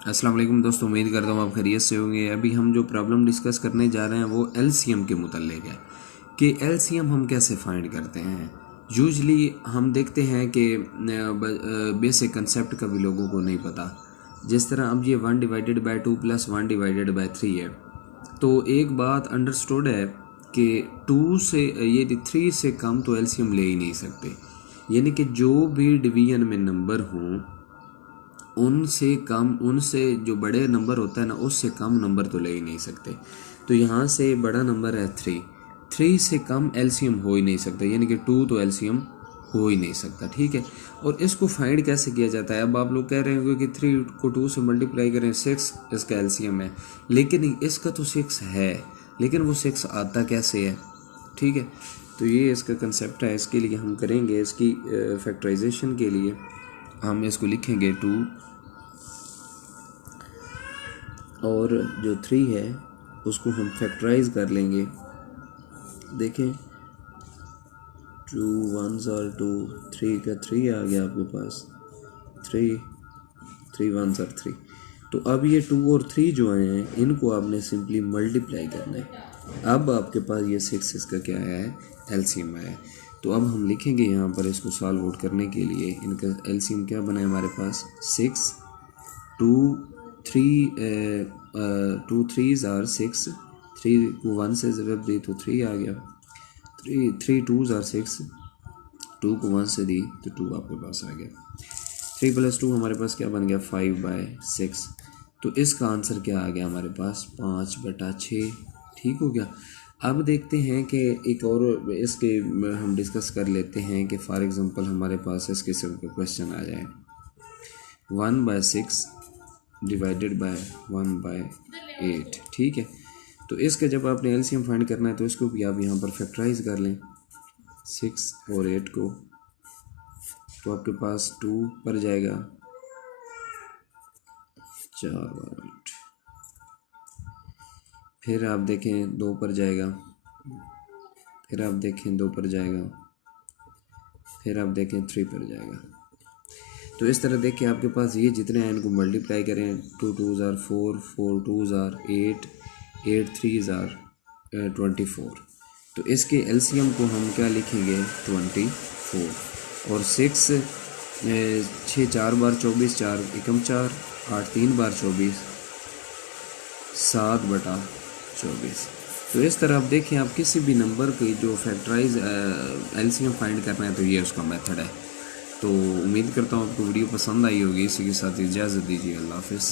अस्सलाम वालेकुम दोस्तों, उम्मीद करता हूँ आप खैरियत से होंगे। अभी हम जो प्रॉब्लम डिस्कस करने जा रहे हैं वो एलसीएम के मुतल्लिक है कि एलसीएम हम कैसे फाइंड करते हैं। यूजली हम देखते हैं कि बेसिक कंसेप्ट का भी लोगों को नहीं पता। जिस तरह अब ये 1/2 प्लस 1/3 है, तो एक बात अंडरस्टूड है कि 2 से ये 3 से कम तो एलसीएम ले ही नहीं सकते। यानी कि जो भी डिवीजन में नंबर हों उनसे कम, उनसे जो बड़े नंबर होता है ना, उससे कम नंबर तो ले ही नहीं सकते। तो यहाँ से बड़ा नंबर है 3 से कम एलसीएम हो ही नहीं सकता, यानी कि 2 तो एलसीएम हो ही नहीं सकता। ठीक है, और इसको फाइंड कैसे किया जाता है। अब आप लोग कह रहे होंगे कि 3 को 2 से मल्टीप्लाई करें 6 इसका एलसीएम है, लेकिन इसका तो 6 है, लेकिन वो 6 आता कैसे है। ठीक है, तो ये इसका कंसेप्ट है। इसके लिए हम करेंगे, इसकी फैक्टराइजेशन के लिए हम इसको लिखेंगे 2 और जो 3 है उसको हम फैक्टराइज कर लेंगे। देखें 2 1s are 2, 3 का 3 आ गया आपके पास, 3 1s are 3। तो अब ये 2 और 3 जो आए हैं इनको आपने सिंपली मल्टीप्लाई करना है। अब आपके पास ये 6 इसका क्या है, एलसीएम है। तो अब हम लिखेंगे यहाँ पर इसको सॉल्व आउट करने के लिए, इनका एलसीएम क्या बना है हमारे पास 6, 2 3s are 6, 3 को 1 से ज़रूरत दी तो 3 आ गया, 3 2s are 6, 2 को 1 से दी तो 2 आपके पास आ गया। 3 + 2 हमारे पास क्या बन गया 5/6। तो इसका आंसर क्या आ गया हमारे पास 5/6। ठीक हो गया। अब देखते हैं कि एक और इसके हम डिस्कस कर लेते हैं कि फॉर एग्ज़ाम्पल हमारे पास इस किस्म का क्वेश्चन आ जाए 1/6 डिवाइडेड बाय 1/8। ठीक है, तो इसका जब आपने एलसीएम फाइंड करना है तो इसको भी आप यहाँ पर फैक्टराइज कर लें 6 और 8 को, तो आपके पास 2 पर जाएगा 4/8। फिर आप देखें 2 पर जाएगा, फिर आप देखें 2 पर जाएगा, फिर आप देखें 3 पर जाएगा। तो इस तरह देख के आपके पास ये जितने हैं इनको मल्टीप्लाई करें, 2 2s are 4, 4 2s are 8, 8 3s are 24। तो इसके एलसीएम को हम क्या लिखेंगे 24। और 6 6 4 बार 24, 4 एकम 4, 8 3 बार 24, 7/24। तो इस तरह आप देखें, आप किसी भी नंबर की जो फैक्टराइज एलसीएम फाइंड करना है तो ये उसका मेथड है। तो उम्मीद करता हूँ आपको वीडियो पसंद आई होगी। इसी के साथ इजाज़त दीजिए, अल्लाह हाफ़िज़।